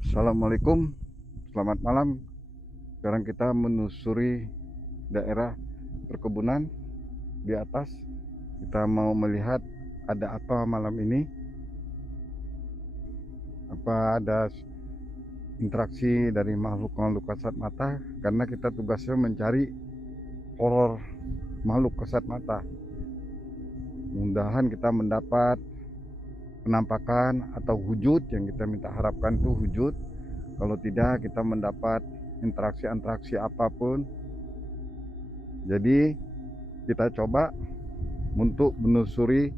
Assalamualaikum, selamat malam. Sekarang kita menelusuri daerah perkebunan di atas. Kita mau melihat ada apa malam ini. Apa ada interaksi dari makhluk-makhluk kasat mata, karena kita tugasnya mencari horor makhluk kasat mata. Mudah-mudahan kita mendapat penampakan atau wujud yang kita minta harapkan itu wujud. Kalau tidak, kita mendapat interaksi apapun. Jadi kita coba untuk menelusuri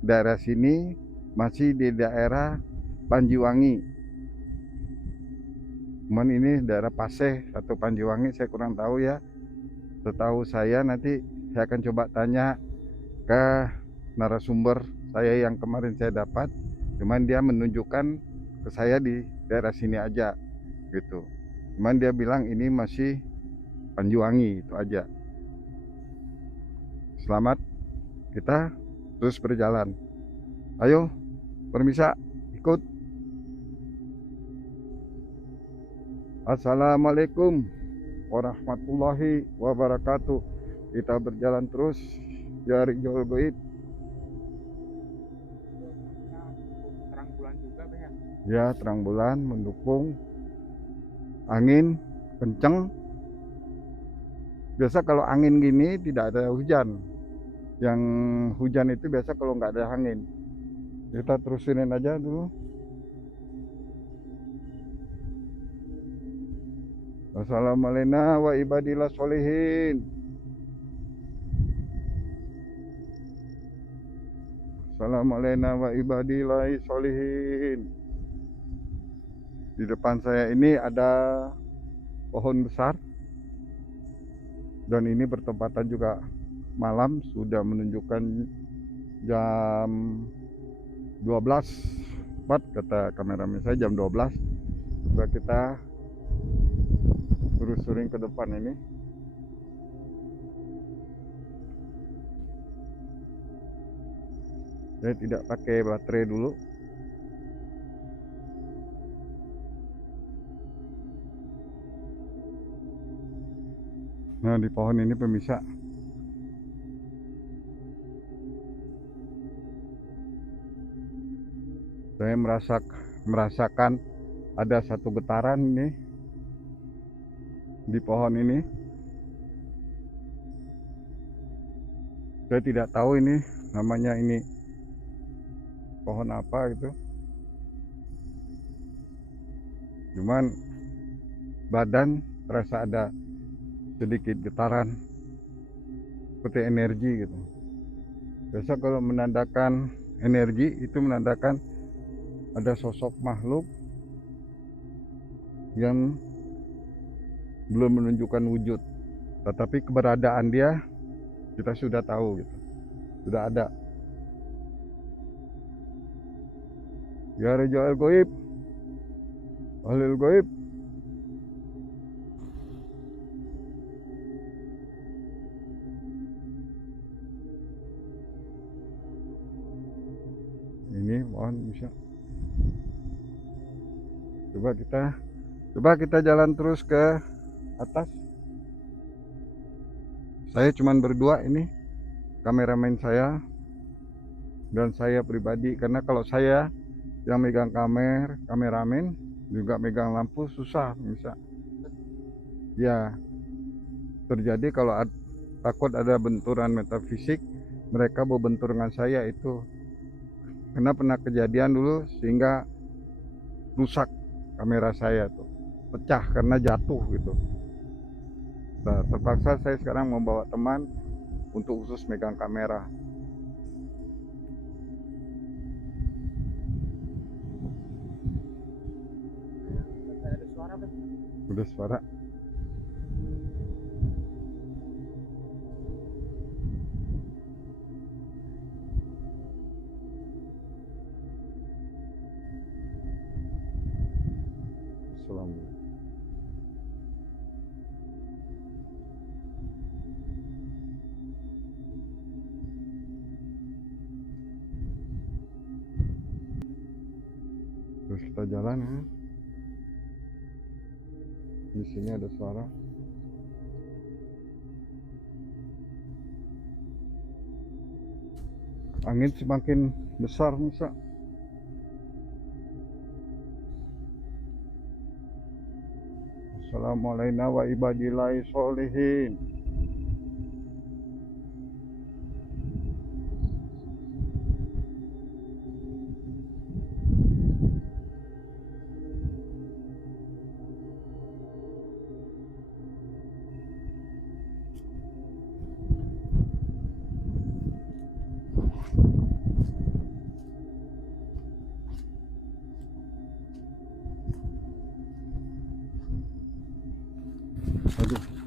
daerah sini, masih di daerah Panjiwangi. Cuman ini daerah Paseh atau Panjiwangi, saya kurang tahu ya. Setahu saya nanti saya akan coba tanya ke narasumber saya yang kemarin saya dapat. Cuman dia menunjukkan ke saya di daerah sini aja gitu. Cuman dia bilang ini masih Panjiwangi, itu aja. Selamat, kita terus berjalan. Ayo, permisa, ikut. Assalamualaikum warahmatullahi wabarakatuh. Kita berjalan terus ya Rijal Goib. Terang bulan juga, Bang, ya? Ya, terang bulan mendukung. Angin kenceng. Biasa kalau angin gini tidak ada hujan. Yang hujan itu biasa kalau nggak ada angin. Kita terusin aja dulu. Wassalamualaikum wa ibadillah sholihin. Assalamualaikum wa ibadillah sholihin. Di depan saya ini ada pohon besar, dan ini bertepatan juga malam, sudah menunjukkan jam 12.04 kata kameramen saya, jam 12. Coba kita terusurin ke depan ini. Saya tidak pakai baterai dulu. Nah, di pohon ini pemirsa, saya merasakan ada satu getaran ini di pohon ini. Saya tidak tahu ini namanya ini pohon apa gitu. Cuman badan terasa ada sedikit getaran seperti energi gitu. Biasa kalau menandakan energi itu menandakan ada sosok makhluk yang belum menunjukkan wujud, tetapi keberadaan dia kita sudah tahu gitu, sudah ada. Ya Rijal Goib, Ahlul Goib. Ini mohon bisa. Coba kita jalan terus ke atas. Saya cuman berdua ini, kameramen saya dan saya pribadi, karena kalau saya yang megang kameramen juga megang lampu susah bisa. Ya, terjadi kalau takut ada benturan metafisik, mereka mau bentur dengan saya itu. Karena pernah kejadian dulu sehingga rusak kamera saya tuh, pecah karena jatuh gitu. Nah, terpaksa saya sekarang membawa teman untuk khusus megang kamera. Ada suara, Bang. Udah suara. Alhamdulillah. Terus kita jalan ya. Di sini ada suara. Angin semakin besar Musa. Assalamualaikum wa ibadillahi sholihin.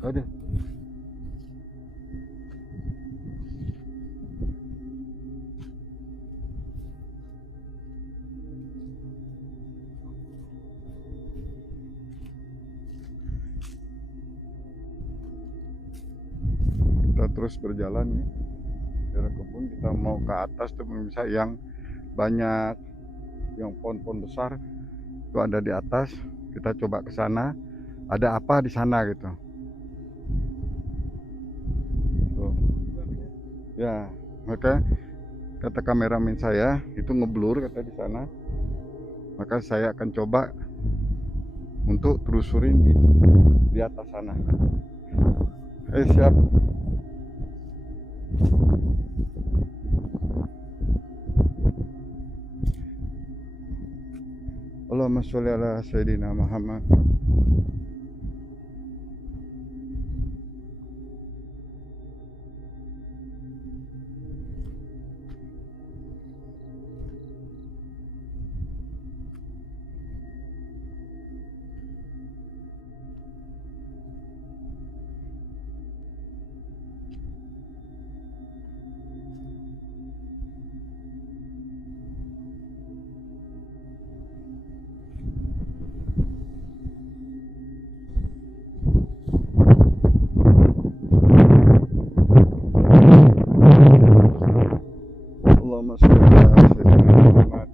Aduh. Kita terus berjalan ya. Dari kebun kita mau ke atas tuh pemirsa yang banyak, yang pohon-pohon besar itu ada di atas. Kita coba ke sana. Ada apa di sana gitu. Tuh. Ya, maka kata kameramen saya itu ngeblur kata di sana. Maka saya akan coba untuk telusurin di atas sana. Siap. Allahumma sholli ala sayyidina Muhammad. Allahumma sholli ala sayyidina Muhammad.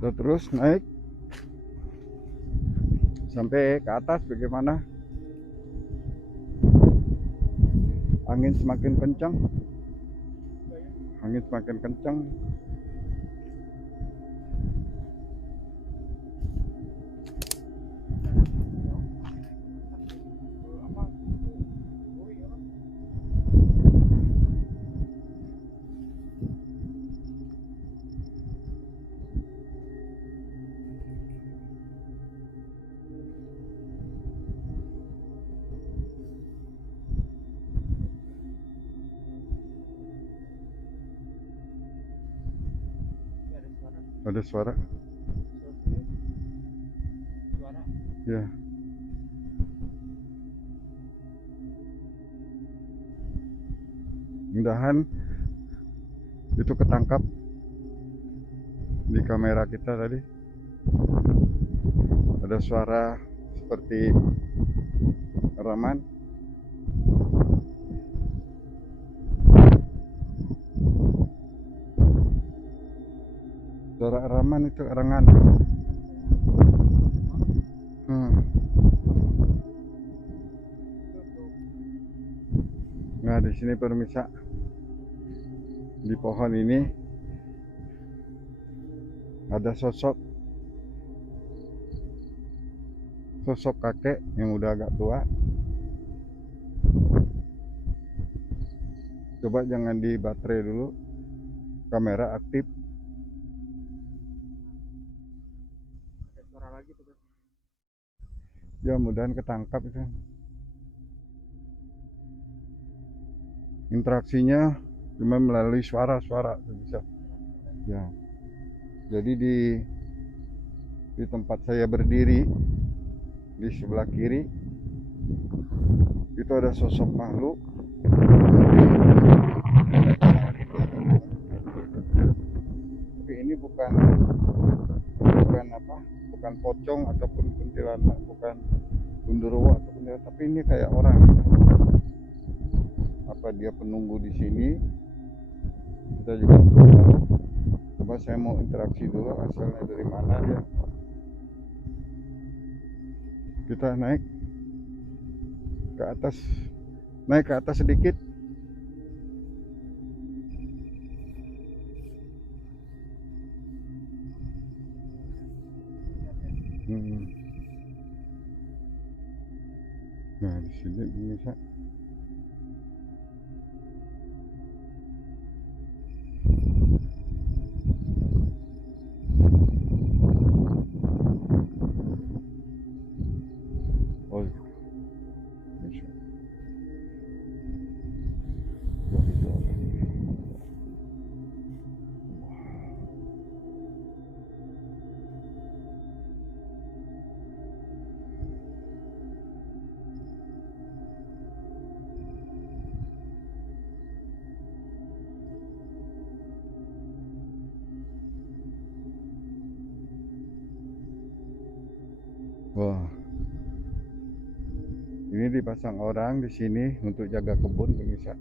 Kita terus naik sampai ke atas. Bagaimana? Angin semakin kencang. Angin semakin kencang. Ada suara. Suara. Ya. Mudahan itu ketangkap di kamera kita tadi. Ada suara seperti rekaman. Suara rekaman itu erangan. Nah, di sini pemirsa, di pohon ini ada sosok sosok kakek yang udah agak tua. Coba jangan di baterai dulu, kamera aktif. Ada suara lagi tuh, Bang. Ya mudahan ketangkap itu. Interaksinya cuma melalui suara-suara bisa. Ya. Jadi di tempat saya berdiri di sebelah kiri itu ada sosok makhluk. Tapi ini bukan apa? Bukan pocong ataupun kuntilanak, bukan gundurwo atau kuntilanak, tapi ini kayak orang. Apa dia penunggu di sini? Kita juga belum tahu. Coba saya mau interaksi dulu asalnya dari mana dia. Kita naik ke atas, sedikit. Nah di sini bisa. Oh bisa. Wah, ini dipasang orang di sini untuk jaga kebun bisa.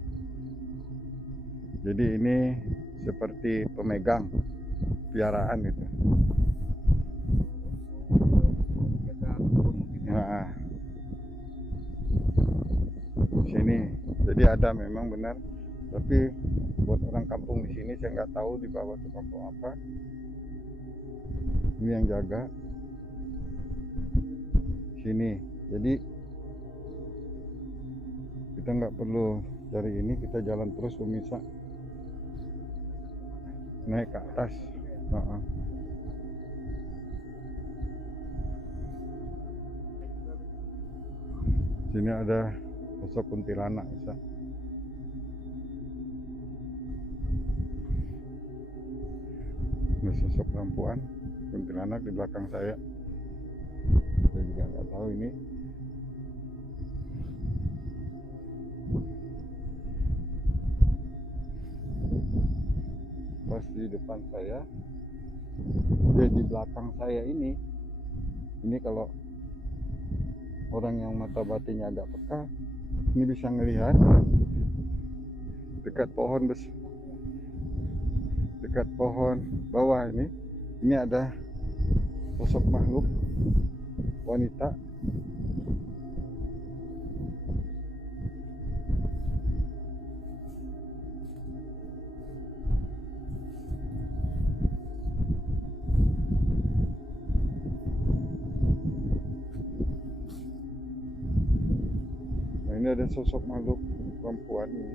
Jadi ini seperti pemegang piaraan itu. Jaga kebun mungkin ya. Nah, di sini. Jadi ada memang benar. Tapi buat orang kampung di sini saya nggak tahu di bawah itu kampung apa. Ini yang jaga sini. Jadi kita nggak perlu cari ini, kita jalan terus pemirsa. Naik ke atas. Sini ada sosok kuntilanak bisa. Ada sosok perempuan kuntilanak di belakang saya. Saya juga nggak tahu ini. Pas di depan saya, di belakang saya ini kalau orang yang mata batinnya agak peka, ini bisa ngelihat dekat pohon bawah ini ada sosok makhluk wanita. Nah, ini ada sosok makhluk perempuan ini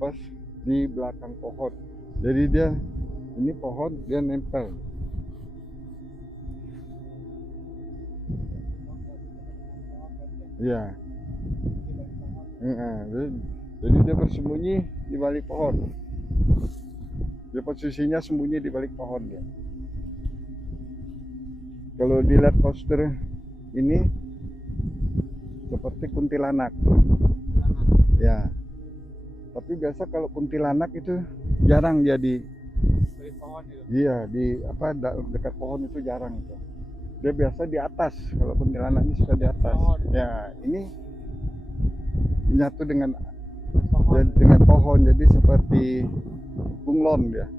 pas di belakang pohon. Jadi ini pohon dia nempel. Iya. Jadi dia bersembunyi di balik pohon. Dia posisinya sembunyi di balik pohon dia. Kalau dilihat poster ini seperti kuntilanak. Ya. Tapi biasa kalau kuntilanak itu jarang dia di pohon itu. Iya, dekat pohon itu jarang itu. Dia biasa di atas. Kalau kuntilanak ini suka di atas. Pohon. Ya, ini menyatu dengan pohon. Jadi seperti bunglon dia.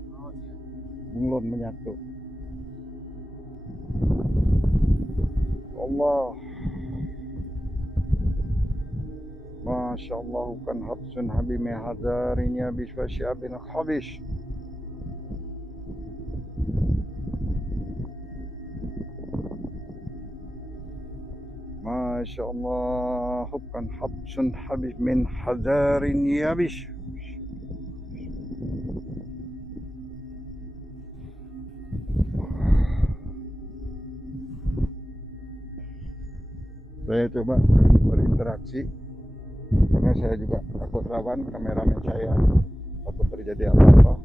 Bunglon menyatu. Allah. Masya Allah, kan habsun habimi hadarinya biswasyabin khabish. Masya Allah, hubkan habsun habib min hazarin yabish. Saya coba berinteraksi karena saya juga takut rawan kameramen saya takut terjadi apa-apa.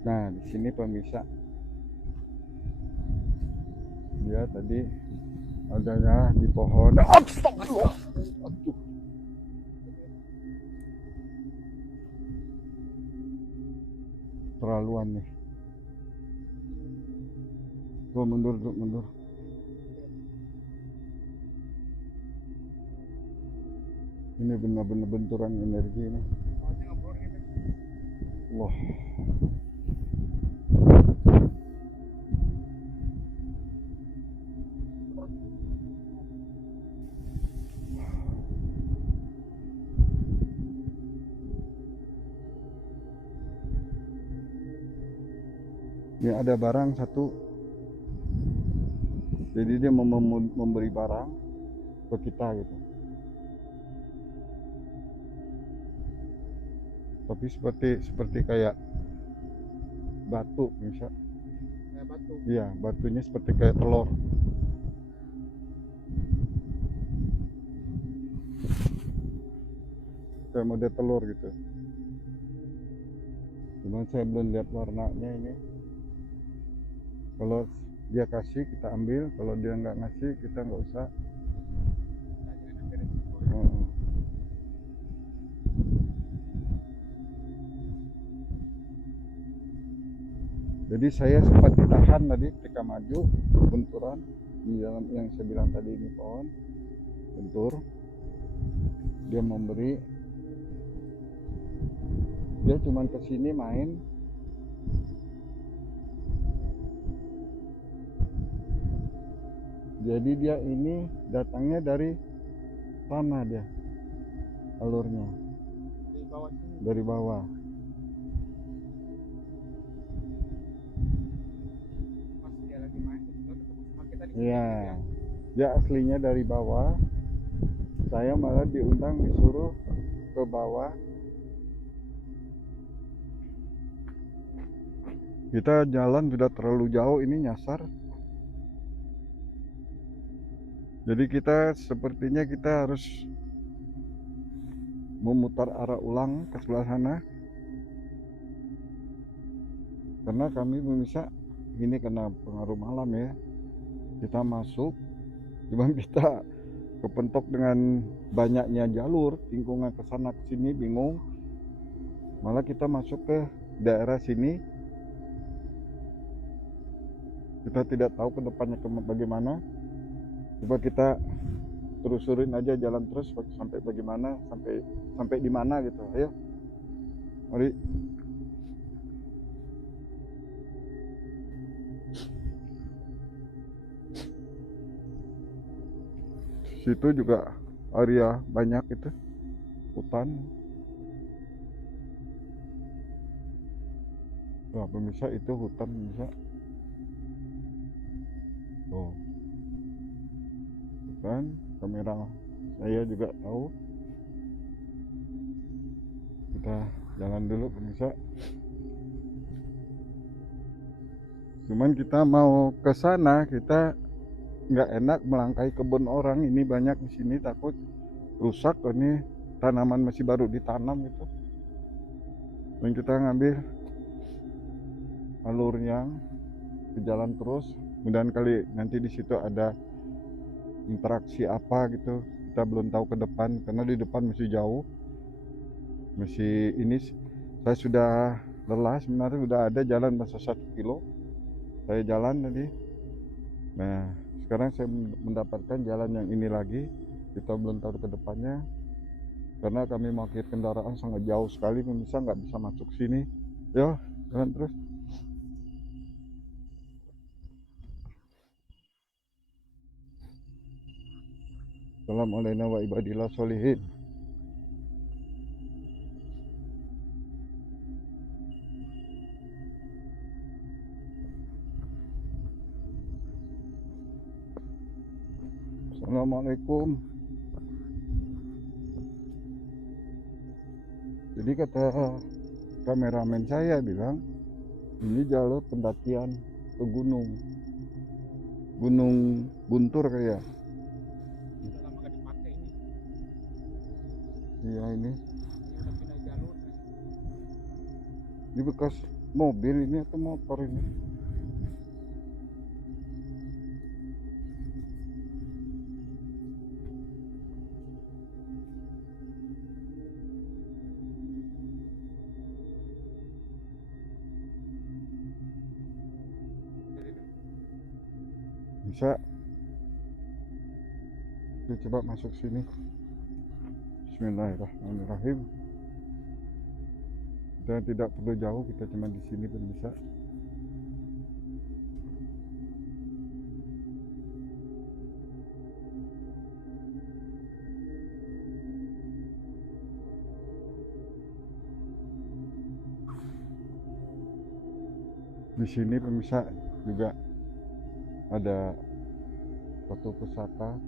Nah, di sini pemirsa, dia tadi adanya di pohon. Astagfirullah. Aduh. Terlaluan nih. Gua mundur, mundur. Ini benar-benar benturan energi ini. Wah. Ini ada barang satu, jadi dia memberi barang ke kita gitu, tapi seperti kayak batu misal. Kayak batu. Iya, batunya seperti kayak telur. Kayak model telur gitu. Cuman saya belum lihat warnanya ini. Kalau dia kasih kita ambil, kalau dia nggak ngasih kita nggak usah. Jadi saya sempat ditahan tadi ketika maju benturan di dalam yang saya bilang tadi, ini pohon bentur. Dia memberi, dia cuman kesini main. Jadi dia ini datangnya dari tanah, dia alurnya Dari bawah sini. dari bawah. Pas dia lagi main, ketemu sama kita di sini. Iya, dia aslinya dari bawah. Saya malah diundang, disuruh ke bawah. Kita jalan sudah terlalu jauh, ini nyasar. Jadi kita sepertinya kita harus memutar arah ulang ke sebelah sana. Karena kami bisa, ini kena pengaruh malam ya. Kita masuk, cuman kita kepentok dengan banyaknya jalur, tikungan ke sana ke sini bingung. Malah kita masuk ke daerah sini, kita tidak tahu ke depannya bagaimana. Coba kita terusurin aja, jalan terus sampai bagaimana, sampai di mana gitu. Ayo, mari. Situ juga area banyak itu hutan. Nah, pemirsa, itu hutan pemirsa. Tuh. Kan kamera saya juga tahu. Kita jalan dulu pemirsa. Cuman kita mau ke sana, kita nggak enak melangkahi kebun orang. Ini banyak di sini, takut rusak. Ini tanaman masih baru ditanam gitu. Dan kita ngambil alur yang ke jalan terus. Mudah-mudahan kali nanti di situ ada interaksi apa gitu. Kita belum tahu ke depan karena di depan masih jauh. Masih ini, saya sudah lelah sebenarnya. Udah ada jalan masa 1 kilo saya jalan tadi. Nah, Sekarang saya mendapatkan jalan yang ini lagi, kita belum tahu ke depannya, karena kami parkir kendaraan sangat jauh sekali, pemirsa, nggak bisa masuk sini. Ya, jalan terus. Assalamualaikum wa ibadillah solihin. Assalamualaikum. Jadi kata kameramen saya bilang, ini jalur pendakian ke gunung Guntur kayak. Udah lama gak dipakai ini. Iya ini. Ini udah pindah jalur. Ini bekas mobil ini atau motor ini? Bisa. Kita coba masuk sini. Bismillahirrahmanirrahim. Kita tidak perlu jauh, kita cuma di sini pun bisa. Di sini pemirsa juga ada batu pusaka.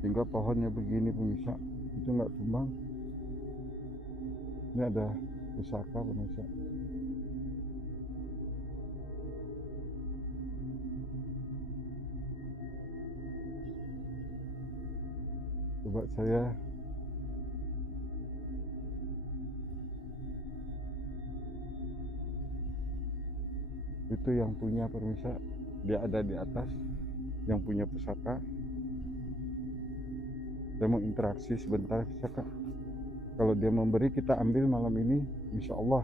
Hingga pohonnya begini pemirsa, itu nggak tumbang. Ini ada pusaka pemirsa. Coba saya itu yang punya pemirsa, dia ada di atas yang punya pusaka. Saya mau interaksi sebentar bisa kak, kalau dia memberi kita ambil malam ini insya Allah.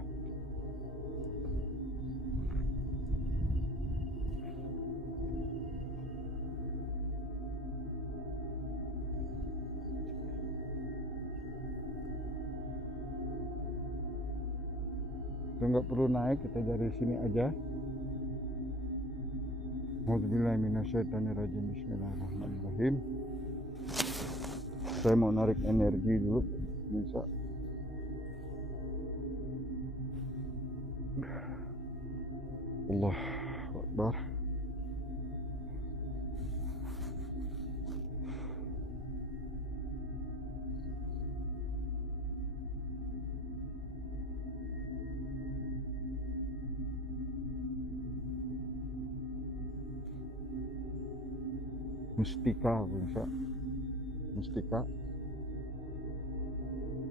Kita nggak perlu naik, kita dari sini aja. Auzubillahiminasyaitonirrajim. Bismillahirrahmanirrahim. Saya mau narik energi dulu bisa. Allah Akbar. Mustika bisa. Mustika.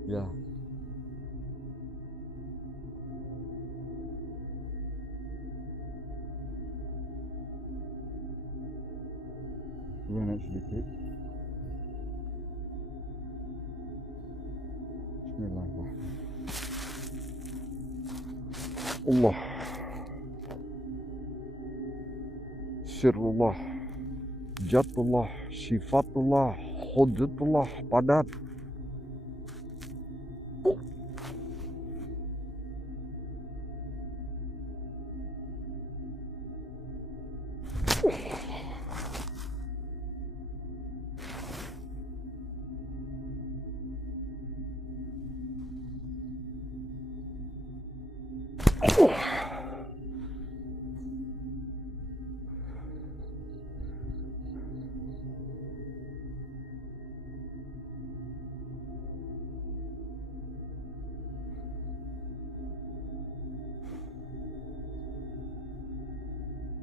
Ya. Coba naik sedikit. Bismillahirrahmanirrahim. Allah. Sirullah. Jatullah. Sifatullah. Hujjatullah. Padat.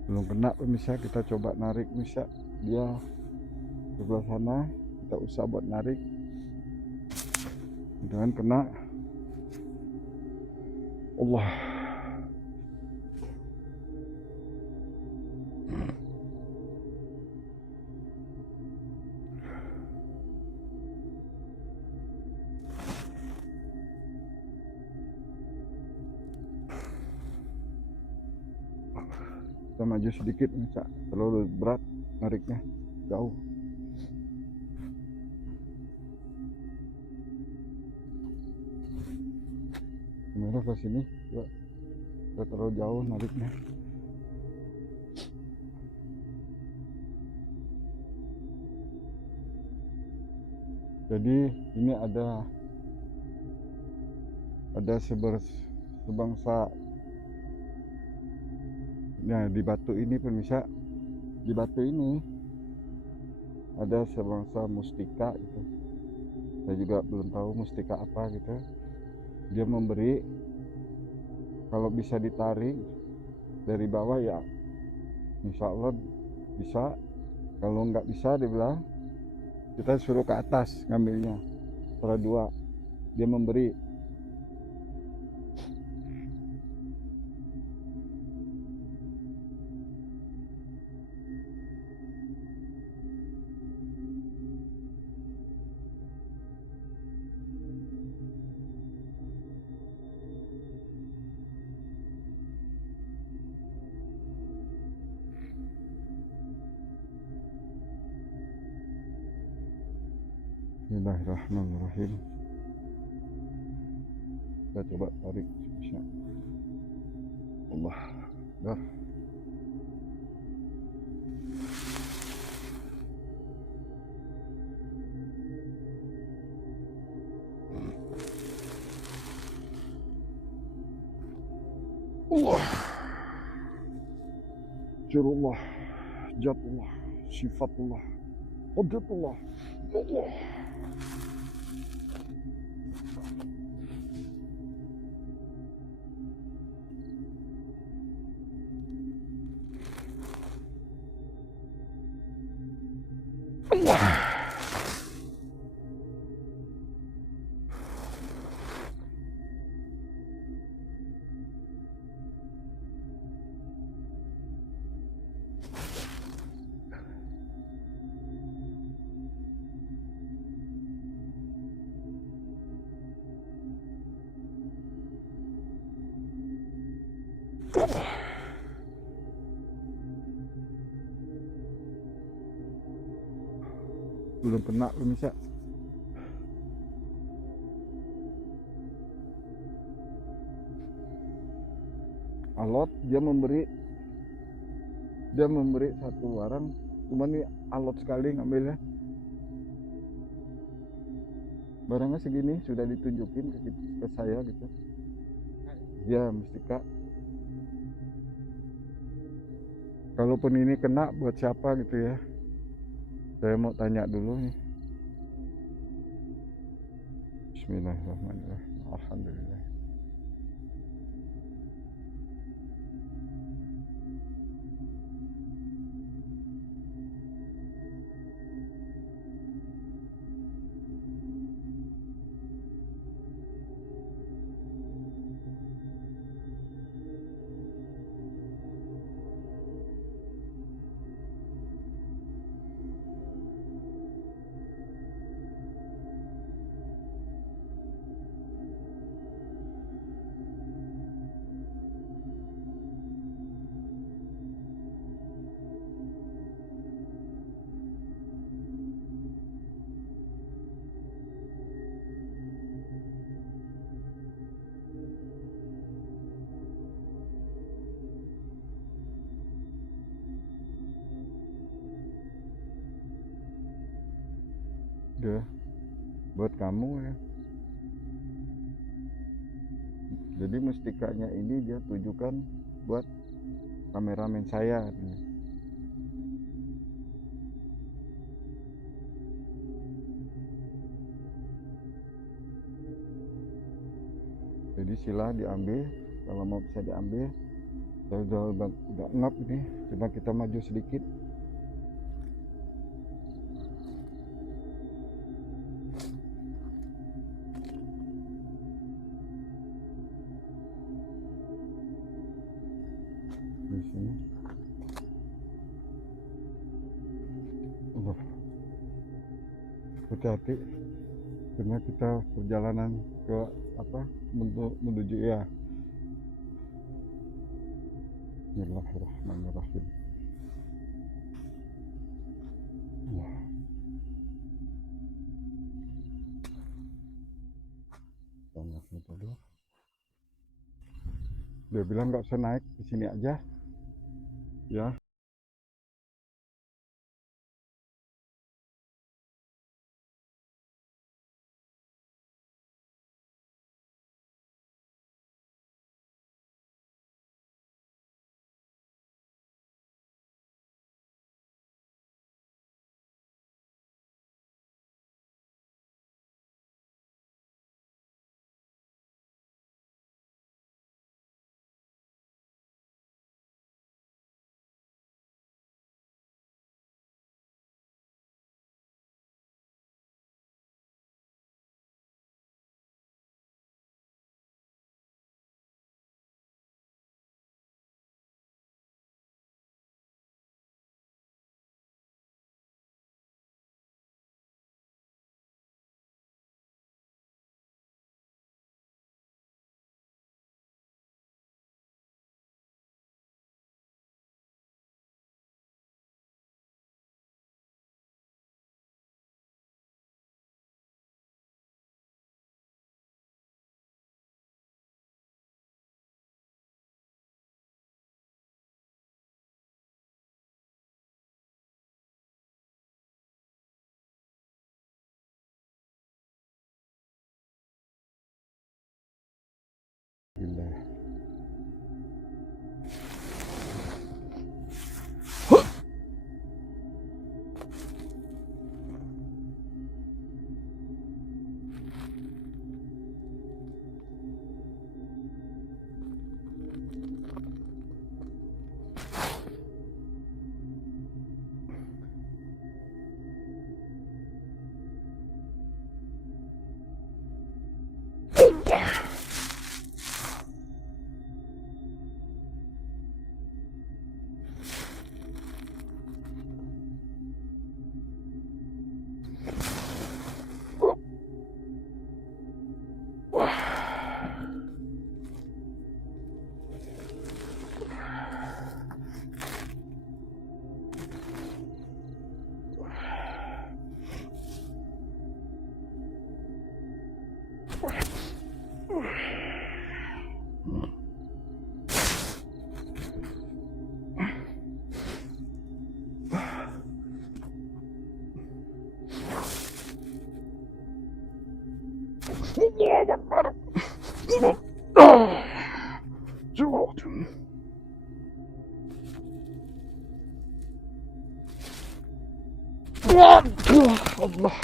Belum kena pemirsa, kita coba narik pemirsa. Dia sebelah sana, kita usah buat narik. Jangan kena. Allah. kita maju sedikit, bisa terlalu berat nariknya jauh. Kamera ke sini juga terlalu jauh nariknya. Jadi ini ada sebangsa. Nah, di batu ini pemirsa, di batu ini ada sebangsa mustika gitu. Saya juga belum tahu mustika apa gitu. Dia memberi, kalau bisa ditarik dari bawah ya insya Allah bisa. Kalau nggak bisa, dia bilang kita suruh ke atas ngambilnya. Setelah dua dia memberi. Bismillahirrahmanirrahim. Kita coba tarik. Allah, dah. Allah, Jirullah, Jatullah, Sifatullah, Qudratullah, Allah. Belum kena pemirsa. Alot dia memberi satu barang, cuman ini alot sekali ngambilnya. Barangnya segini sudah ditunjukin ke saya gitu. Ya mustika. Kalaupun ini kena buat siapa gitu ya, saya mau tanya dulu nih. Bismillahirrahmanirrahim. Alhamdulillah. Udah buat kamu ya. Jadi mustikanya ini dia tujukan buat kameramen saya. Jadi sila diambil, kalau mau bisa diambil. Saya udah ngap ini, coba kita maju sedikit. Di sini. Hati-hati karena kita perjalanan ke menuju ya. Bismillahirrahmanirrahim. Wah, banyaknya dulu. Dia bilang nggak usah naik, di sini aja. Ya. Gila. Allahu Akbar. Jauh. Waduh, Allah.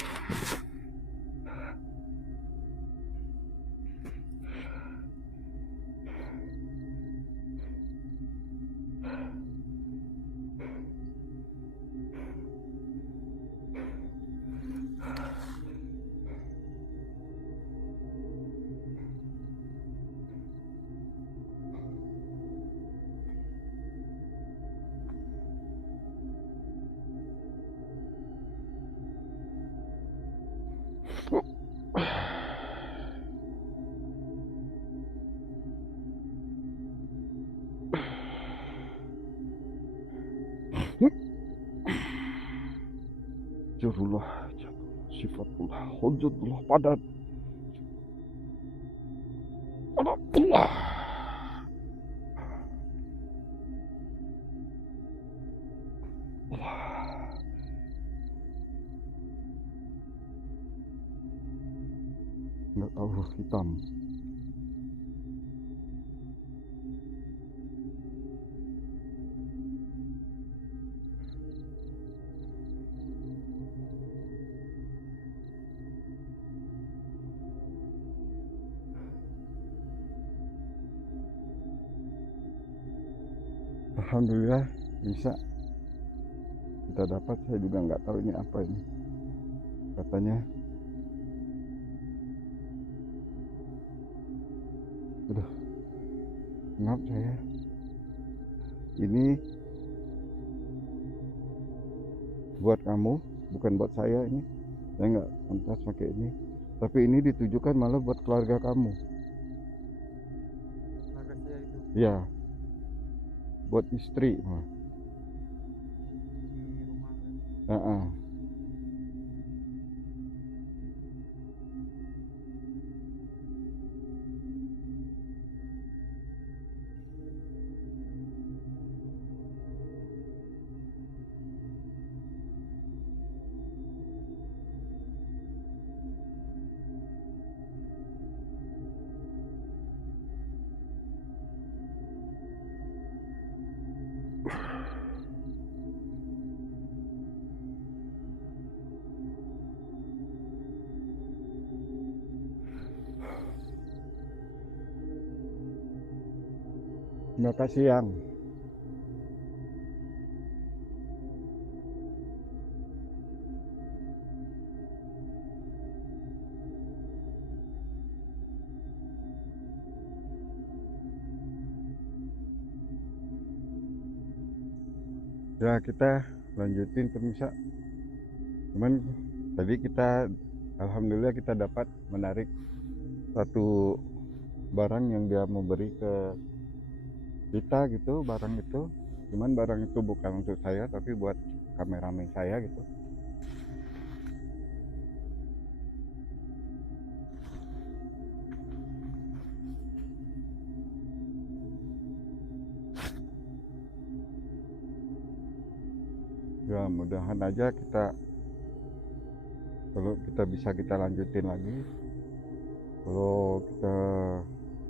Jarullah, sifatullah, hujudullah, padat. Padatullah. Nggak tahu, hitam. Alhamdulillah bisa kita dapat. Saya juga nggak tahu ini apa ini. Katanya udah ngap saya. Ini buat kamu, bukan buat saya ini. Saya nggak pantas pakai ini. Tapi ini ditujukan malah buat keluarga kamu. Keluarga saya itu. Ya, buat istri. di rumah. Heeh. Terima kasih yang. Ya kita lanjutin pemirsa. Cuman tadi kita alhamdulillah kita dapat menarik satu barang yang dia mau beri ke kita gitu, barang itu. Cuman barang itu bukan untuk saya tapi buat kameramen saya gitu. Ya mudahan aja kita kalau kita bisa kita lanjutin lagi. Kalau kita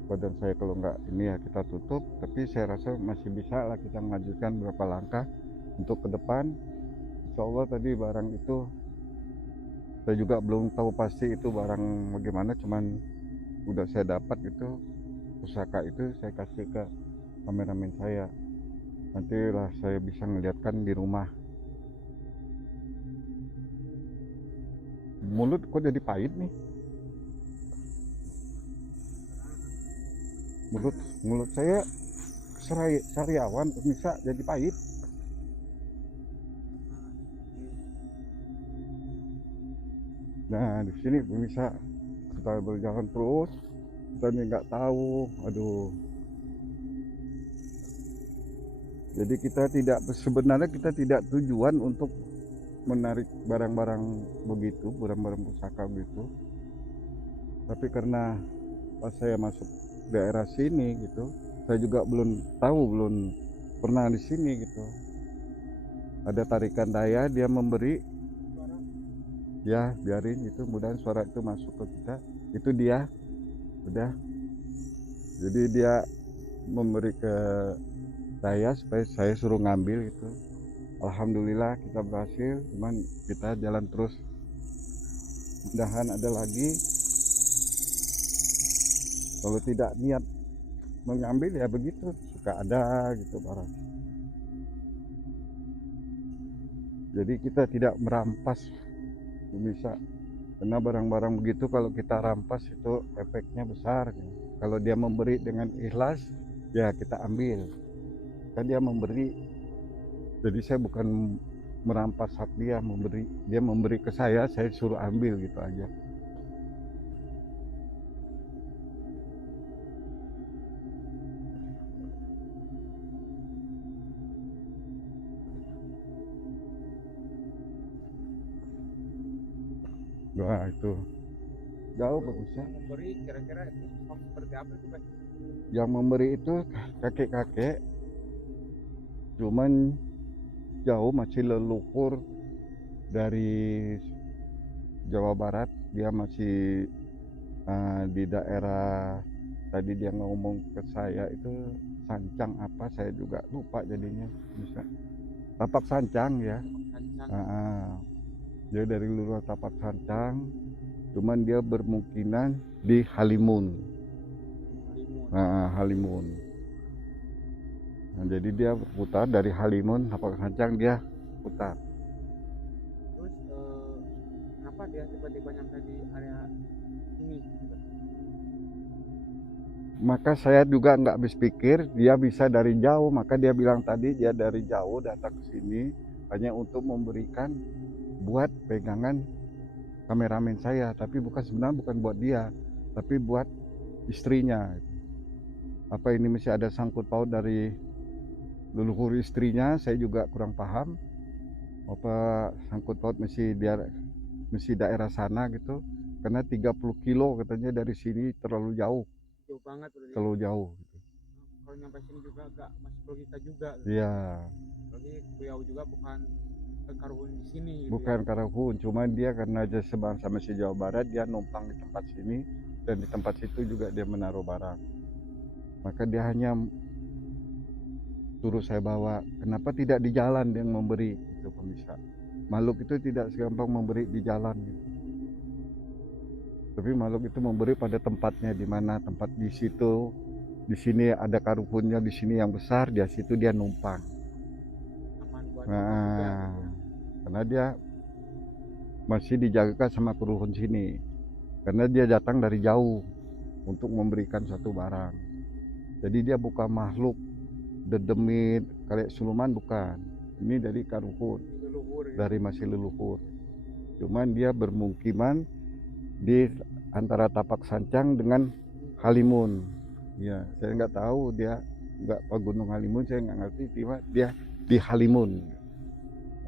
badan saya kalau nggak ini ya kita tutup, tapi saya rasa masih bisa lah kita mengajukan beberapa langkah untuk ke depan. Insya Allah tadi barang itu saya juga belum tahu pasti itu barang bagaimana, cuman udah saya dapat itu pusaka itu saya kasih ke kameramen saya. Nantilah saya bisa ngeliatkan di rumah. Mulut kok jadi pahit nih? Mulut saya sariawan bisa jadi pahit. Nah di sini bisa kita berjalan terus, kita nih nggak tahu, aduh. Jadi kita tidak sebenarnya kita tidak tujuan untuk menarik barang-barang begitu, barang-barang pusaka begitu. Tapi karena pas saya masuk daerah sini gitu, saya juga belum tahu, belum pernah di sini gitu. Ada tarikan daya dia memberi, ya biarin itu, mudahan suara itu masuk ke kita. Itu dia, udah. Jadi dia memberi ke saya supaya saya suruh ngambil gitu. Alhamdulillah kita berhasil, cuman kita jalan terus. Mudahan ada lagi. Kalau tidak niat mengambil ya begitu, suka ada gitu barang. Jadi kita tidak merampas, bisa, karena barang-barang begitu kalau kita rampas itu efeknya besar. Kalau dia memberi dengan ikhlas ya kita ambil, kan dia memberi. Jadi saya bukan merampas hak dia, memberi, dia memberi ke saya suruh ambil gitu aja. Wah itu jauh bagusnya. Yang memberi kira-kira itu seperti apa itu, Pak? Yang memberi itu kakek-kakek, cuman jauh, masih leluhur dari Jawa Barat. Dia masih di daerah, tadi dia ngomong ke saya itu Sancang apa saya juga lupa jadinya, bisa Tapak Sancang ya. Dia dari luar Tapak Sancang, cuman dia bermukiman di Halimun. Halimun. Nah, jadi dia putar dari Halimun, Tapak Sancang dia putar. Terus kenapa dia tiba-tiba nyampe di area ini? Maka saya juga nggak habis pikir dia bisa dari jauh, maka dia bilang tadi dia dari jauh datang ke sini hanya untuk memberikan buat pegangan kameramen saya, tapi sebenarnya bukan buat dia, tapi buat istrinya. Apa ini masih ada sangkut paut dari leluhur istrinya saya juga kurang paham apa sangkut paut mesti daerah sana gitu, karena 30 kilo katanya dari sini terlalu jauh, Jauh banget udah ya. terlalu jauh gitu. Kalau nyampe sini juga agak masuk logika juga. Iya, Jadi beliau juga bukan Karuhun di sini gitu ya. bukan Karawun, cuman dia karena aja sebangsa masih Jawa Barat, dia numpang di tempat sini dan di tempat situ juga dia menaruh barang. Maka dia hanya suruh saya bawa. Kenapa tidak di jalan dia yang memberi, itu pemirsa. Makhluk itu tidak segampang memberi di jalan gitu. Tapi makhluk itu memberi pada tempatnya, di mana tempat di situ, di sini ada karuhunnya, di sini yang besar, di situ dia numpang. Aman buat kita juga gitu ya. Karena dia masih dijaga sama karuhun sini, karena dia datang dari jauh untuk memberikan satu barang. Jadi dia bukan makhluk dedemit kayak suluman, bukan. Ini dari karuhun, Leluhur gitu. dari masih leluhur. Cuman dia bermukiman di antara Tapak Sancang dengan Halimun. Ya, saya nggak tahu dia nggak apa Gunung Halimun, saya nggak ngerti. Tiba dia di Halimun.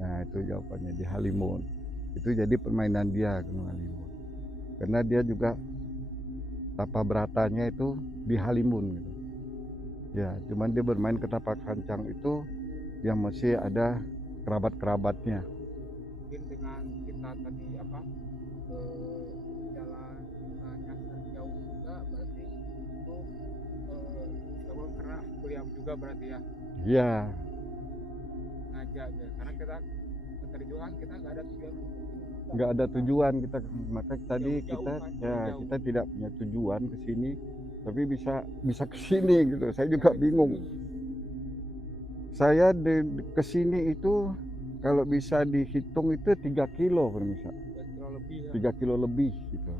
Nah itu jawabannya, di Halimun. Itu jadi permainan dia, Gunung Halimun. Karena dia juga tapa beratanya itu di Halimun gitu. Ya, cuman dia bermain ke Tapak Sancang itu yang masih ada kerabat-kerabatnya. Mungkin dengan kita tadi apa jalan kita nyasar jauh juga berarti itu sebab karena beliau juga berarti ya Iya, ngajak ya. Karena kita tadi juga kan kita nggak ada tujuan nggak ada tujuan kita, maka tadi Jauh-jauh kita kan, ya jauh-jauh. kita tidak punya tujuan ke sini, tapi bisa ke sini gitu. Saya juga bingung. Saya ke sini itu kalau bisa dihitung itu 3 kilo permisa. 3 kilo lebih ya. 3 kilo lebih gitu.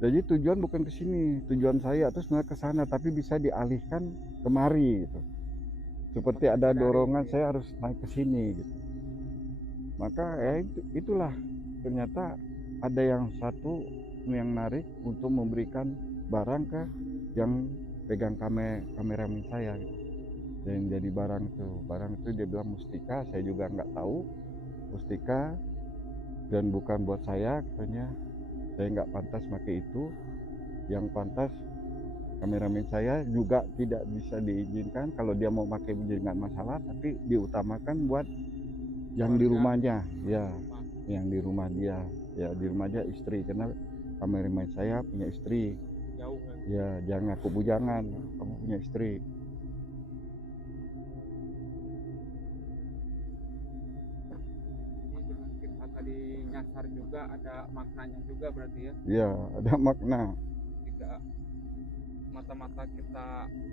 Jadi tujuan bukan ke sini, tujuan saya itu sebenarnya ke sana, tapi bisa dialihkan kemari gitu. Seperti ada dorongan saya harus naik ke sini gitu. Maka ya itulah ternyata ada yang satu yang narik untuk memberikan barang ke yang pegang kameramen saya gitu. Dan jadi barang itu dia bilang mustika, saya juga nggak tahu mustika dan bukan buat saya katanya. Saya nggak pantas pakai itu, yang pantas kameramen saya juga tidak bisa diizinkan. Kalau dia mau pakai nggak masalah, tapi diutamakan buat yang di rumahnya ya, yang di rumah dia ya, di rumah dia istri, karena kameramen saya punya istri. Jauh kan. Ya jangan aku bujangan, kamu punya istri. Jadi dengan kita tadi nyasar juga ada maknanya juga berarti ya. Ya ada makna. Tidak mata-mata kita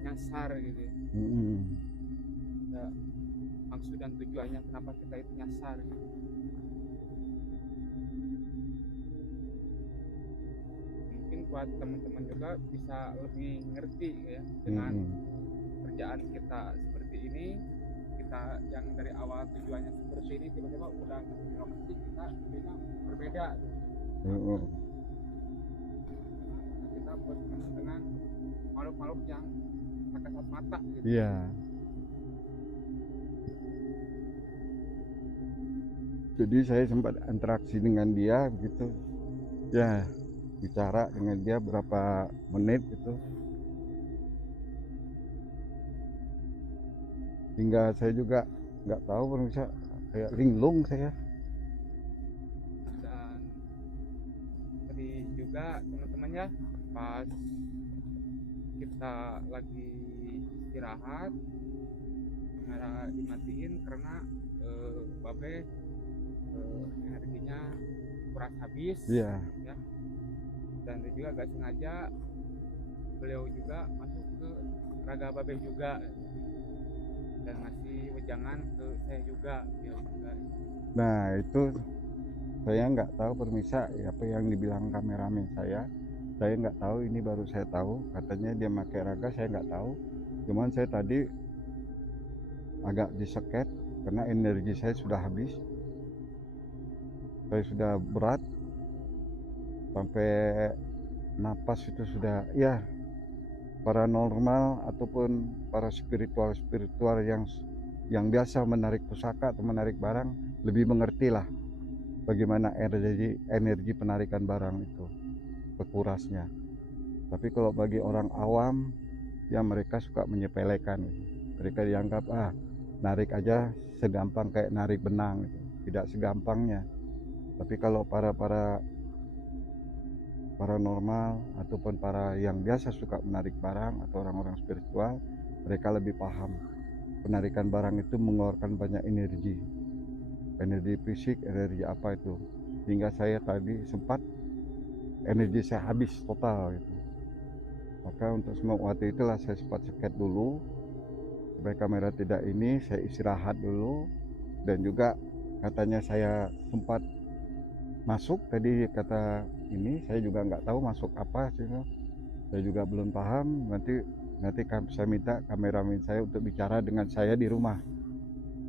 nyasar gitu ya. Ada maksud dan tujuannya kenapa kita itu nyasar gitu. Mungkin buat teman-teman juga bisa lebih ngerti ya dengan kerjaan kita seperti ini. Kita yang dari awal tujuannya seperti ini tiba-tiba udah masih kita tujuannya berbeda gitu. Kita bertemu dengan makhluk-makhluk yang tak kasat mata gitu. Iya. Jadi saya sempat interaksi dengan dia gitu. Ya, bicara dengan dia berapa menit gitu. Hingga saya juga nggak tahu bisa kayak linglung saya. Dan tadi juga teman-teman ya, pas kita lagi istirahat kamera dimatiin karena babe energinya kuras habis. Iya. Ya. Dan juga gak sengaja beliau juga masuk ke raga babe juga dan ngasih wejangan ke saya juga, beliau juga. Nah itu saya nggak tahu permisa apa yang dibilang kameramen saya nggak tahu, ini baru saya tahu katanya dia pakai raga, saya nggak tahu. Cuman saya tadi agak diseket karena energi saya sudah habis, saya sudah berat sampai napas itu sudah ya paranormal ataupun para spiritual yang biasa menarik pusaka atau menarik barang lebih mengerti lah bagaimana energi penarikan barang itu, kekurasnya. Tapi kalau bagi orang awam, ya mereka suka menyepelekan. Mereka dianggap narik aja segampang kayak narik benang gitu. Tidak segampangnya. Tapi kalau para paranormal ataupun para yang biasa suka menarik barang atau orang-orang spiritual, mereka lebih paham. Penarikan barang itu mengeluarkan banyak energi fisik, energi apa itu, hingga saya tadi sempat energi saya habis total gitu. Maka untuk semua waktu itulah saya sempat seket dulu supaya kamera tidak ini, saya istirahat dulu. Dan juga katanya saya sempat masuk tadi, kata ini saya juga nggak tahu masuk apa sih, saya juga belum paham. Nanti saya minta kameramen saya untuk bicara dengan saya di rumah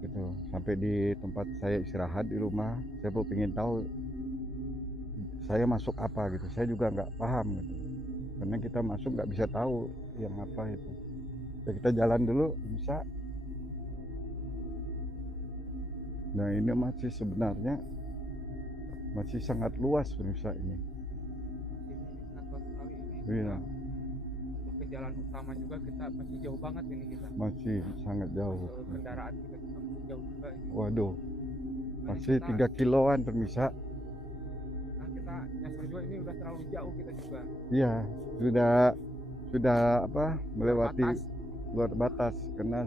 gitu, sampai di tempat saya istirahat di rumah. Saya pun ingin tahu saya masuk apa gitu, saya juga nggak paham gitu, karena kita masuk nggak bisa tahu yang apa itu. Ya, kita jalan dulu bisa. Nah ini masih sebenarnya masih sangat luas pemirsa ini. Sangat luas sekali ini. Iya. Untuk ke jalan utama juga kita masih jauh banget ini kita. Masih sangat jauh. Kendaraan kita juga masih jauh juga ini. Waduh, masih 3 kiloan pemirsa. Nah kita nyasar juga ini udah terlalu jauh kita juga. Iya, sudah melewati luar batas, karena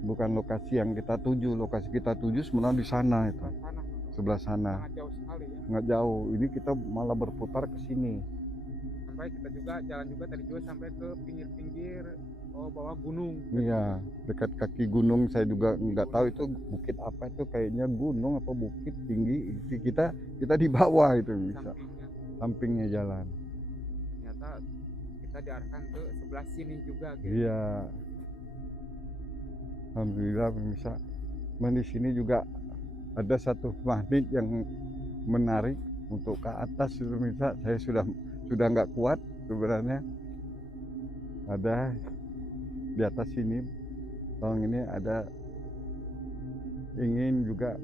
bukan lokasi yang kita tuju. Lokasi kita tuju sebenarnya di sana itu. Sebelah sana. Sangat jauh sekali ya. Sangat jauh. Ini kita malah berputar ke sini. Sampai kita juga jalan juga tadi juga sampai ke pinggir-pinggir bawah gunung. Iya, dekat kaki gunung. Saya juga nggak tahu itu bukit apa itu, kayaknya gunung apa bukit tinggi. Kita di bawah itu bisa. Sampingnya jalan. Ternyata kita diarahkan ke sebelah sini juga gitu. Iya. Alhamdulillah bisa. Dan di sini juga ada satu magnet yang menarik untuk ke atas itu bisa. Saya sudah nggak kuat sebenarnya. Ada di atas sini, tahun ini ada ingin juga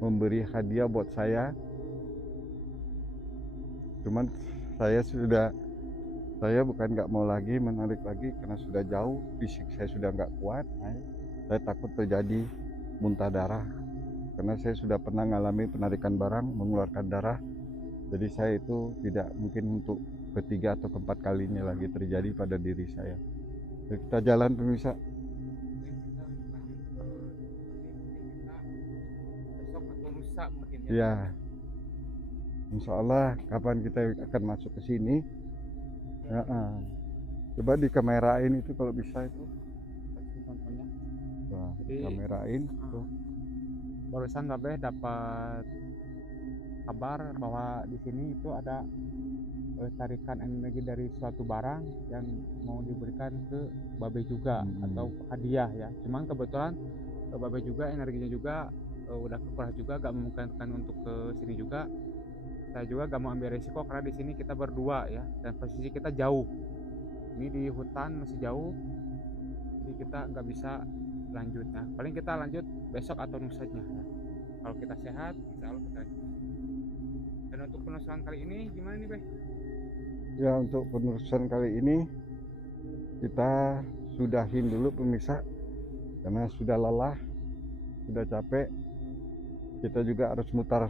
memberi hadiah buat saya. Cuman saya bukan nggak mau lagi menarik lagi karena sudah jauh, fisik saya sudah nggak kuat. Saya takut terjadi muntah darah karena saya sudah pernah mengalami penarikan barang mengeluarkan darah. Jadi saya itu tidak mungkin untuk ketiga atau keempat kalinya lagi terjadi pada diri saya. Jadi kita jalan pemirsa. Besok atau lusa mungkin ya. Ya, insya Allah kapan kita akan masuk ke sini. Ya, coba dikamerain itu kalau bisa itu. Contohnya. Nah, Jadi kamerain tuh. Barusan Babe dapat kabar bahwa di sini itu ada tarikan energi dari suatu barang yang mau diberikan ke Babe juga atau hadiah ya. Cuman kebetulan Babe juga energinya juga udah kekuras juga, gak memungkinkan untuk ke sini juga. Saya juga gak mau ambil resiko karena di sini kita berdua ya, dan posisi kita jauh. Ini di hutan masih jauh, jadi kita nggak bisa lanjut. Nah, paling kita lanjut besok atau lusanya ya. Kalau kita sehat, insya Allah kita lanjut. Dan untuk penelusuran kali ini gimana nih, Beh? Ya, untuk penelusuran kali ini kita sudahin dulu pemirsa, karena sudah lelah, sudah capek. Kita juga harus mutar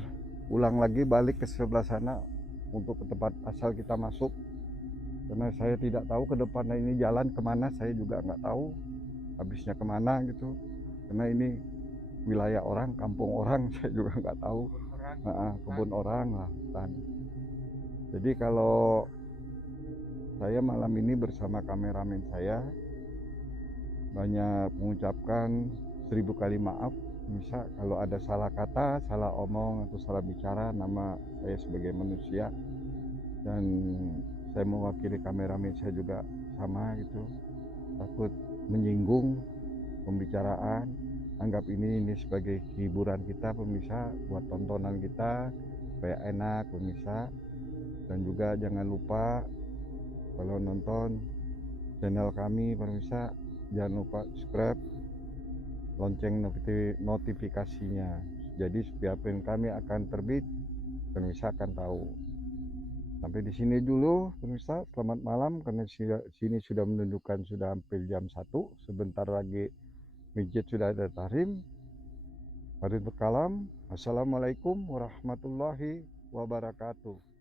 ulang lagi balik ke sebelah sana untuk ke tempat asal kita masuk, karena saya tidak tahu ke depan ini jalan kemana. Saya juga nggak tahu habisnya kemana gitu, karena ini wilayah orang, kampung orang. Saya juga nggak tahu. Kebun orang lah, hutan. Jadi kalau saya malam ini bersama kameramen saya banyak mengucapkan 1000 kali maaf bisa kalau ada salah kata, salah omong atau salah bicara. Nama saya sebagai manusia, dan saya mewakili kameramen saya juga sama gitu, takut menyinggung pembicaraan. Anggap ini sebagai hiburan kita pemirsa, buat tontonan kita supaya enak pemirsa. Dan juga jangan lupa kalau nonton channel kami pemirsa. Jangan lupa subscribe, lonceng notifikasinya, jadi setiap yang kami akan terbit pemirsa akan tahu. Sampai di sini dulu pemirsa, selamat malam, karena sini sudah menunjukkan sudah hampir jam 1. Sebentar lagi masjid sudah ada tahrim. Mari berkalam. Assalamualaikum warahmatullahi wabarakatuh.